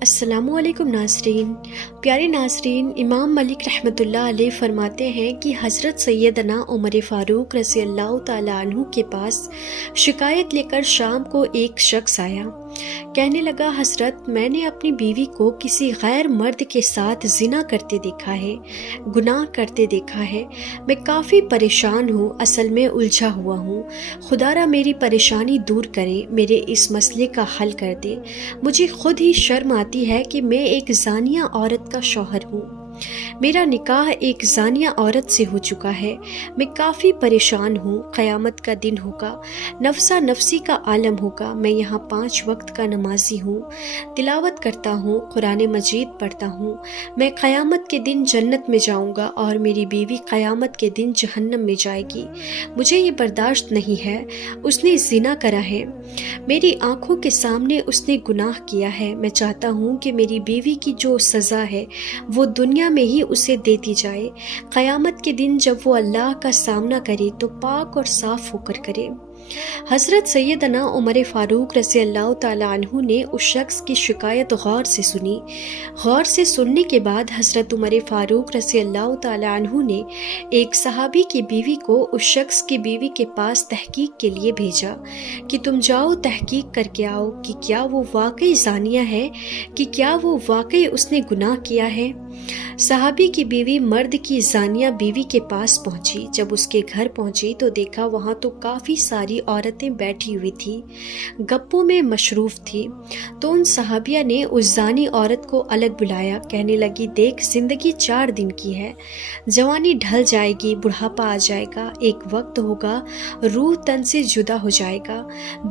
السلام علیکم ناظرین، پیارے ناظرین، امام مالک رحمۃ اللہ علیہ فرماتے ہیں کہ حضرت سیدنا عمر فاروق رضی اللہ تعالیٰ عنہ کے پاس شکایت لے کر شام کو ایک شخص آیا۔ کہنے لگا، حضرت، میں نے اپنی بیوی کو کسی غیر مرد کے ساتھ زنا کرتے دیکھا ہے، گناہ کرتے دیکھا ہے۔ میں کافی پریشان ہوں، اصل میں الجھا ہوا ہوں۔ خدا را میری پریشانی دور کرے، میرے اس مسئلے کا حل کر دے۔ مجھے خود ہی شرم آتی ہے کہ میں ایک زانیہ عورت کا شوہر ہوں۔ میرا نکاح ایک زانیہ عورت سے ہو چکا ہے۔ میں کافی پریشان ہوں۔ قیامت کا دن ہوگا، نفسا نفسی کا عالم ہوگا۔ میں یہاں 5 وقت کا نمازی ہوں، تلاوت کرتا ہوں، قرآن مجید پڑھتا ہوں۔ میں قیامت کے دن جنت میں جاؤں گا اور میری بیوی قیامت کے دن جہنم میں جائے گی۔ مجھے یہ برداشت نہیں ہے۔ اس نے زنا کرا ہے، میری آنکھوں کے سامنے اس نے گناہ کیا ہے۔ میں چاہتا ہوں کہ میری بیوی کی جو سزا ہے وہ دنیا میں ہی اسے دے دی جائے۔ قیامت کے دن جب وہ اللہ کا سامنا کرے تو پاک اور صاف ہو کر کرے۔ حضرت سیدنا عمر فاروق رضی اللہ تعالیٰ عنہ نے اس شخص کی شکایت غور سے سنی۔ غور سے سننے کے بعد حضرت عمر فاروق رضی اللہ تعالیٰ عنہ نے ایک صحابی کی بیوی کو اس شخص کی بیوی کے پاس تحقیق کے لیے بھیجا کہ تم جاؤ، تحقیق کر کے آؤ کہ کیا وہ واقعی زانیہ ہے، کہ کیا وہ واقعی اس نے گناہ کیا ہے۔ صحابی کی بیوی مرد کی زانیہ بیوی کے پاس پہنچی۔ جب اس کے گھر پہنچی تو دیکھا وہاں تو کافی ساری عورتیں بیٹھی ہوئی تھی، گپوں میں مصروف تھی۔ تو ان صحابیہ نے اس زانی عورت کو الگ بلایا۔ کہنے لگی، دیکھ، زندگی 4 دن کی ہے، جوانی ڈھل جائے گی، بڑھاپا آ جائے گا، ایک وقت ہوگا روح تن سے جدا ہو جائے گا،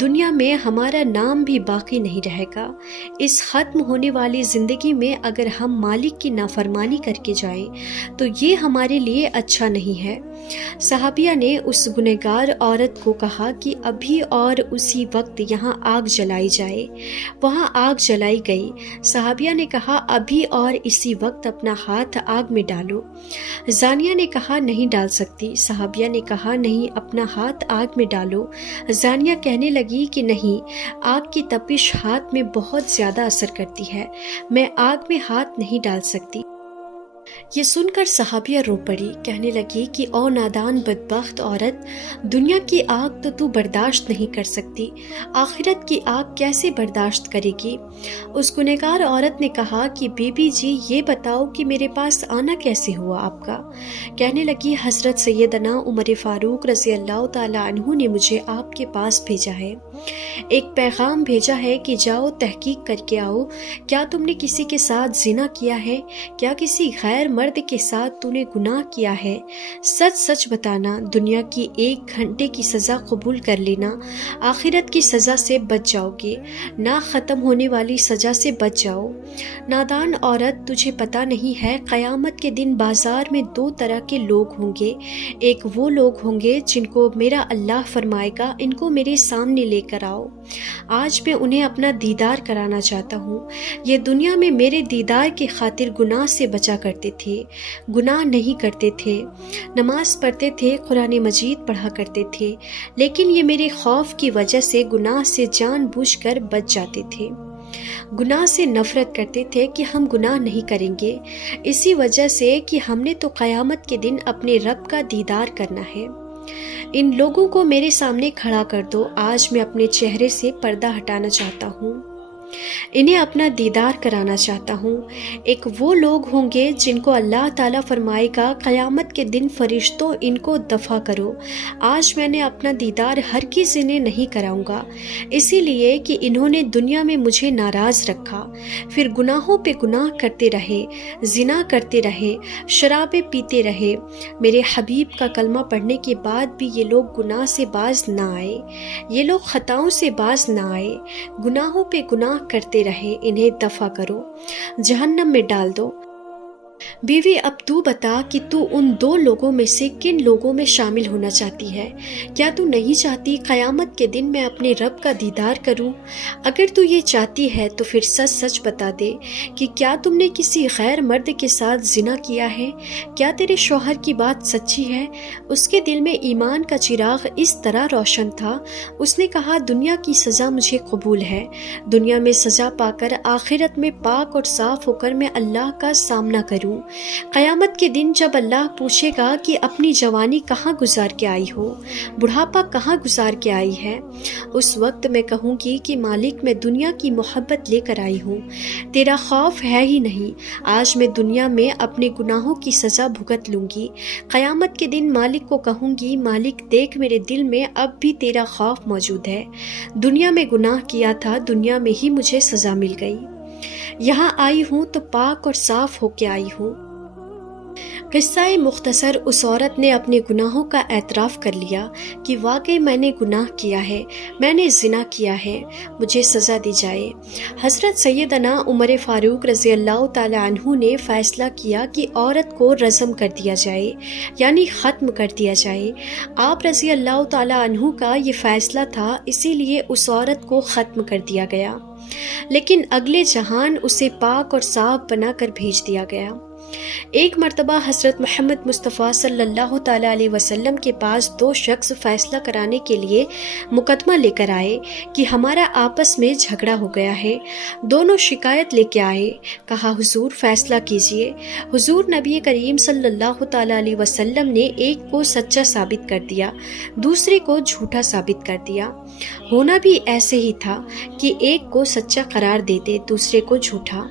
دنیا میں ہمارا نام بھی باقی نہیں رہے گا۔ اس ختم ہونے والی زندگی میں اگر ہم مالک کی نافرمانی کر کے جائیں تو یہ ہمارے لیے اچھا نہیں ہے۔ صحابیہ نے اس گنہگار عورت کو کہا کہ ابھی اور اسی وقت یہاں آگ جلائی جائے۔ وہاں آگ جلائی گئی۔ صحابیہ نے کہا، ابھی اور اسی وقت اپنا ہاتھ آگ میں ڈالو۔ زانیہ نے کہا، نہیں ڈال سکتی۔ صحابیہ نے کہا، نہیں، اپنا ہاتھ آگ میں ڈالو۔ زانیہ کہنے لگی کہ نہیں، آگ کی تپش ہاتھ میں بہت زیادہ اثر کرتی ہے، میں آگ میں ہاتھ نہیں ڈال سکتی۔ یہ سن کر صحابیہ رو پڑی، کہنے لگی کہ او نادان بدبخت عورت، دنیا کی آگ تو تو برداشت نہیں کر سکتی، آخرت کی آگ کیسے برداشت کرے گی؟ اس گنہگار عورت نے کہا کہ بی بی جی، یہ بتاؤ کہ میرے پاس آنا کیسے ہوا آپ کا؟ کہنے لگی، حضرت سیدنا عمر فاروق رضی اللہ تعالیٰ عنہ نے مجھے آپ کے پاس بھیجا ہے، ایک پیغام بھیجا ہے کہ جاؤ، تحقیق کر کے آؤ، کیا تم نے کسی کے ساتھ زنا کیا ہے؟ کیا کسی غیر مرد کے ساتھ تو نے گناہ کیا ہے؟ سچ سچ بتانا، دنیا کی 1 گھنٹے کی سزا قبول کر لینا، آخرت کی سزا سے بچ جاؤ گے، نہ ختم ہونے والی سزا سے بچ جاؤ۔ نادان عورت، تجھے پتہ نہیں ہے، قیامت کے دن بازار میں 2 طرح کے لوگ ہوں گے۔ ایک وہ لوگ ہوں گے جن کو میرا اللہ فرمائے گا، ان کو میرے سامنے لے کر آؤ، آج میں انہیں اپنا دیدار کرانا چاہتا ہوں۔ یہ دنیا میں میرے دیدار کی خاطر گناہ سے بچا کرتے تھے، گناہ نہیں کرتے تھے، نماز پڑھتے تھے، قرآن مجید پڑھا کرتے تھے، لیکن یہ میرے خوف کی وجہ سے گناہ سے جان بوجھ کر بچ جاتے تھے، گناہ سے نفرت کرتے تھے کہ ہم گناہ نہیں کریں گے، اسی وجہ سے کہ ہم نے تو قیامت کے دن اپنے رب کا دیدار کرنا ہے۔ ان لوگوں کو میرے سامنے کھڑا کر دو، آج میں اپنے چہرے سے پردہ ہٹانا چاہتا ہوں، انہیں اپنا دیدار کرانا چاہتا ہوں۔ ایک وہ لوگ ہوں گے جن کو اللہ تعالیٰ فرمائے گا، قیامت کے دن فرشتوں، ان کو دفع کرو، آج میں نے اپنا دیدار ہرگز انہیں نہیں کراؤں گا، اسی لیے کہ انہوں نے دنیا میں مجھے ناراض رکھا، پھر گناہوں پہ گناہ کرتے رہے، زنا کرتے رہے، شرابیں پیتے رہے۔ میرے حبیب کا کلمہ پڑھنے کے بعد بھی یہ لوگ گناہ سے باز نہ آئے، یہ لوگ خطاؤں سے باز نہ آئے، گناہوں پہ گناہ کرتے رہے، انہیں دفع کرو، جہنم میں ڈال دو۔ بیوی اب تو بتا کہ تو ان دو لوگوں میں سے کن لوگوں میں شامل ہونا چاہتی ہے؟ کیا تو نہیں چاہتی قیامت کے دن میں اپنے رب کا دیدار کروں؟ اگر تو یہ چاہتی ہے تو پھر سچ سچ بتا دے کہ کیا تم نے کسی غیر مرد کے ساتھ زنا کیا ہے؟ کیا تیرے شوہر کی بات سچی ہے؟ اس کے دل میں ایمان کا چراغ اس طرح روشن تھا، اس نے کہا دنیا کی سزا مجھے قبول ہے، دنیا میں سزا پا کر آخرت میں پاک اور صاف ہو کر میں اللہ کا سامنا کروں۔ قیامت کے دن جب اللہ پوچھے گا کہ اپنی جوانی کہاں گزار کے آئی ہو، بڑھاپا کہاں گزار کے آئی ہے، اس وقت میں کہوں گی کہ مالک میں دنیا کی محبت لے کر آئی ہوں، تیرا خوف ہے ہی نہیں، آج میں دنیا میں اپنے گناہوں کی سزا بھگت لوں گی۔ قیامت کے دن مالک کو کہوں گی مالک دیکھ میرے دل میں اب بھی تیرا خوف موجود ہے، دنیا میں گناہ کیا تھا، دنیا میں ہی مجھے سزا مل گئی، یہاں آئی ہوں تو پاک اور صاف ہو کے آئی ہوں۔ قصہ مختصر، اس عورت نے اپنے گناہوں کا اعتراف کر لیا کہ واقعی میں نے گناہ کیا ہے، میں نے زنا کیا ہے، مجھے سزا دی جائے۔ حضرت سیدنا عمر فاروق رضی اللہ تعالی عنہ نے فیصلہ کیا کہ عورت کو رجم کر دیا جائے، یعنی ختم کر دیا جائے۔ آپ رضی اللہ تعالی عنہ کا یہ فیصلہ تھا، اسی لیے اس عورت کو ختم کر دیا گیا، لیکن اگلے جہان اسے پاک اور صاف بنا کر بھیج دیا گیا۔ ایک مرتبہ حضرت محمد مصطفیٰ صلی اللہ تعالیٰ علیہ وسلم کے پاس دو شخص فیصلہ کرانے کے لیے مقدمہ لے کر آئے کہ ہمارا آپس میں جھگڑا ہو گیا ہے۔ دونوں شکایت لے کے آئے، کہا حضور فیصلہ کیجئے۔ حضور نبی کریم صلی اللہ تعالیٰ علیہ وسلم نے ایک کو سچا ثابت کر دیا، دوسرے کو جھوٹا ثابت کر دیا۔ ہونا بھی ایسے ہی تھا کہ ایک کو سچا قرار دیتے، دوسرے کو جھوٹا۔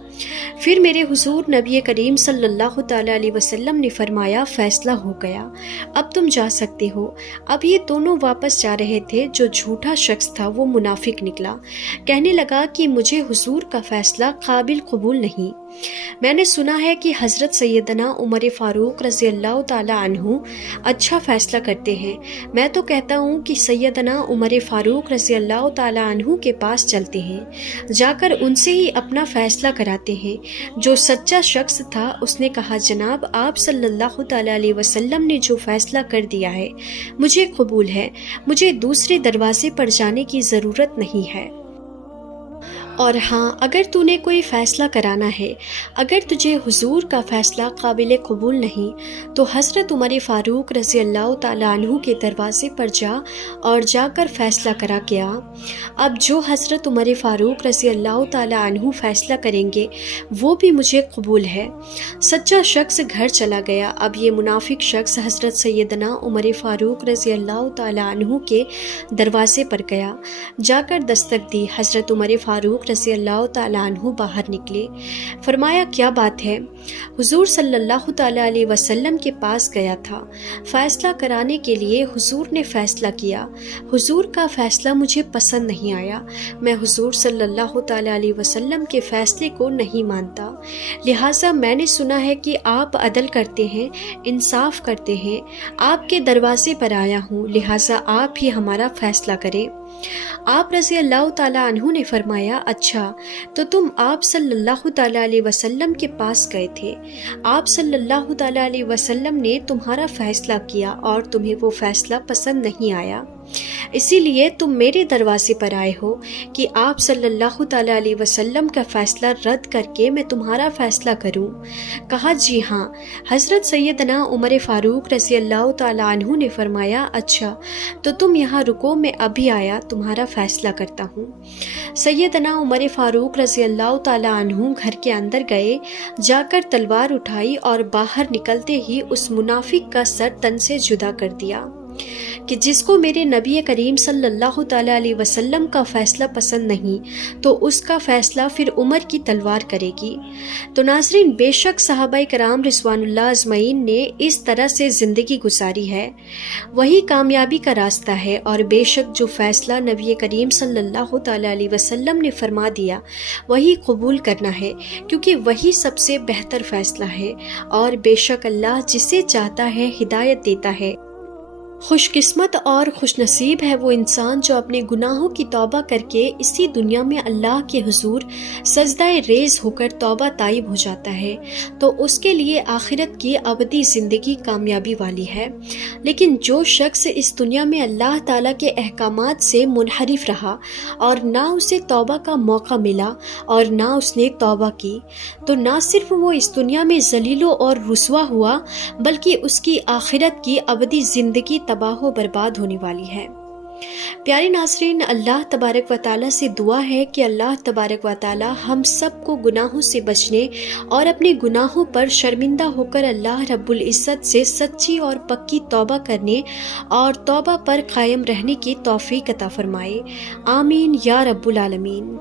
پھر میرے حضور نبی کریم صلی اللہ تعالیٰ علیہ وسلم نے فرمایا فیصلہ ہو گیا، اب تم جا سکتے ہو۔ اب یہ دونوں واپس جا رہے تھے، جو جھوٹا شخص تھا وہ منافق نکلا، کہنے لگا کہ مجھے حضور کا فیصلہ قابل قبول نہیں، میں نے سنا ہے کہ حضرت سیدنا عمر فاروق رضی اللہ تعالیٰ عنہ اچھا فیصلہ کرتے ہیں، میں تو کہتا ہوں کہ سیدنا عمر فاروق رضی اللہ تعالیٰ عنہ کے پاس چلتے ہیں، جا کر ان سے ہی اپنا فیصلہ کراتے ہیں۔ جو سچا شخص تھا اس نے کہا جناب آپ صلی اللہ تعالیٰ علیہ وسلم نے جو فیصلہ کر دیا ہے مجھے قبول ہے، مجھے دوسرے دروازے پر جانے کی ضرورت نہیں ہے۔ اور ہاں اگر تو نے کوئی فیصلہ کرانا ہے، اگر تجھے حضور کا فیصلہ قابل قبول نہیں تو حضرت عمر فاروق رضی اللہ تعالیٰ عنہ کے دروازے پر جا اور جا کر فیصلہ کرا کے آ۔ اب جو حضرت عمر فاروق رضی اللہ تعالیٰ عنہ فیصلہ کریں گے وہ بھی مجھے قبول ہے۔ سچا شخص گھر چلا گیا۔ اب یہ منافق شخص حضرت سیدنا عمر فاروق رضی اللہ تعالیٰ عنہ کے دروازے پر گیا، جا کر دستک دی۔ حضرت عمر فاروق رضی اللہ تعالیٰ عنہ باہر نکلے، فرمایا کیا بات ہے؟ حضور صلی اللہ تعالیٰ علیہ وسلم کے پاس گیا تھا فیصلہ کرانے کے لیے، حضور نے فیصلہ کیا، حضور کا فیصلہ مجھے پسند نہیں آیا، میں حضور صلی اللہ تعالیٰ علیہ وسلم کے فیصلے کو نہیں مانتا، لہٰذا میں نے سنا ہے کہ آپ عدل کرتے ہیں، انصاف کرتے ہیں، آپ کے دروازے پر آیا ہوں، لہٰذا آپ ہی ہمارا فیصلہ کریں۔ آپ رضی اللہ تعالیٰ عنہ نے فرمایا اچھا تو تم آپ صلی اللہ تعالیٰ علیہ وسلم کے پاس گئے تھے، آپ صلی اللہ تعالیٰ علیہ وسلم نے تمہارا فیصلہ کیا اور تمہیں وہ فیصلہ پسند نہیں آیا، اسی لیے تم میرے دروازے پر آئے ہو کہ آپ صلی اللہ تعالیٰ علیہ وسلم کا فیصلہ رد کر کے میں تمہارا فیصلہ کروں۔ کہا جی ہاں۔ حضرت سیدنا عمر فاروق رضی اللہ تعالیٰ عنہ نے فرمایا اچھا تو تم یہاں رکو، میں ابھی آیا تمہارا فیصلہ کرتا ہوں۔ سیدنا عمر فاروق رضی اللہ تعالیٰ عنہ گھر کے اندر گئے، جا کر تلوار اٹھائی اور باہر نکلتے ہی اس منافق کا سر تن سے جدا کر دیا کہ جس کو میرے نبی کریم صلی اللہ تعالیٰ علیہ وسلم کا فیصلہ پسند نہیں تو اس کا فیصلہ پھر عمر کی تلوار کرے گی۔ تو ناظرین، بے شک صحابہ کرام رضوان اللہ اجمعین نے اس طرح سے زندگی گزاری ہے، وہی کامیابی کا راستہ ہے، اور بے شک جو فیصلہ نبی کریم صلی اللہ تعالیٰ علیہ وسلم نے فرما دیا وہی قبول کرنا ہے، کیونکہ وہی سب سے بہتر فیصلہ ہے، اور بے شک اللہ جسے چاہتا ہے ہدایت دیتا ہے۔ خوش قسمت اور خوش نصیب ہے وہ انسان جو اپنے گناہوں کی توبہ کر کے اسی دنیا میں اللہ کے حضور سجدہ ریز ہو کر توبہ طائب ہو جاتا ہے، تو اس کے لیے آخرت کی ابدی زندگی کامیابی والی ہے۔ لیکن جو شخص اس دنیا میں اللہ تعالیٰ کے احکامات سے منحرف رہا اور نہ اسے توبہ کا موقع ملا اور نہ اس نے توبہ کی، تو نہ صرف وہ اس دنیا میں ذلیل اور رسوا ہوا بلکہ اس کی آخرت کی ابدی زندگی تباہ و برباد ہونے والی ہے۔ پیارے ناظرین، اللہ تبارک و تعالیٰ سے دعا ہے کہ اللہ تبارک و تعالیٰ ہم سب کو گناہوں سے بچنے اور اپنے گناہوں پر شرمندہ ہو کر اللہ رب العزت سے سچی اور پکی توبہ کرنے اور توبہ پر قائم رہنے کی توفیق عطا فرمائے۔ آمین یا رب العالمین۔